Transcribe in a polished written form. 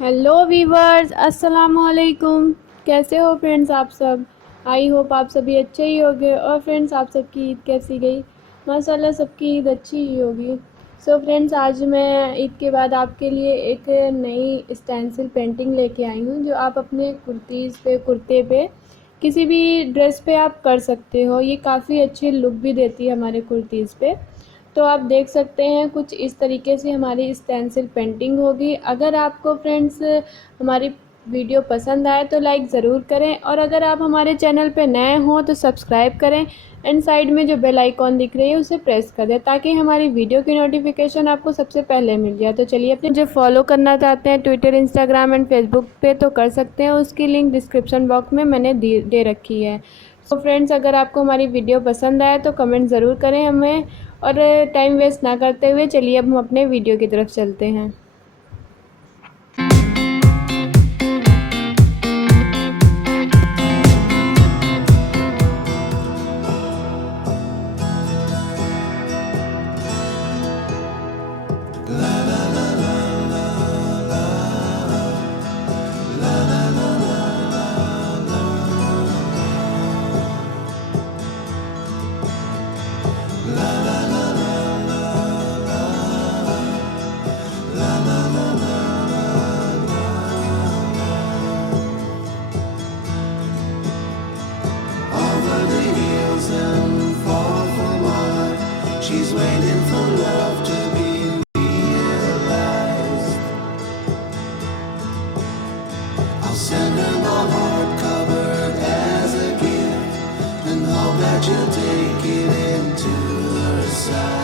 Hello viewers, अस्सलाम वालेकुम। कैसे हो फ्रेंड्स आप सब? आई होप आप सभी अच्छे ही होंगे। और फ्रेंड्स, आप सबकी ईद कैसी गई? माशाल्लाह सबकी ईद अच्छी ही होगी। सो फ्रेंड्स, आज मैं ईद के बाद आपके लिए एक नई स्टेंसिल पेंटिंग लेके आई हूँ, जो आप अपने कुर्तीज़ पे, कुर्ते पे, किसी भी ड्रेस पे आप कर सकते हो। ये काफ़ी अच्छी लुक भी देती है हमारे कुर्तीज़ पे। तो आप देख सकते हैं कुछ इस तरीके से हमारी स्टेंसिल पेंटिंग होगी। अगर आपको फ्रेंड्स हमारी वीडियो पसंद आए तो लाइक ज़रूर करें, और अगर आप हमारे चैनल पे नए हों तो सब्सक्राइब करें एंड साइड में जो बेल आइकॉन दिख रही है उसे प्रेस कर दें, ताकि हमारी वीडियो की नोटिफिकेशन आपको सबसे पहले मिल जाए। तो चलिए, अपने जो फॉलो करना चाहते हैं ट्विटर, इंस्टाग्राम एंड फेसबुक पे तो कर सकते हैं। उसकी लिंक डिस्क्रिप्शन बॉक्स में मैंने दे रखी है। तो फ्रेंड्स, अगर आपको हमारी वीडियो पसंद आए तो कमेंट ज़रूर करें हमें। और टाइम वेस्ट ना करते हुए चलिए अब हम अपने वीडियो की तरफ चलते हैं। She's waiting for love to be realized. I'll send her my heart covered as a gift, and hope that you'll take it into her side.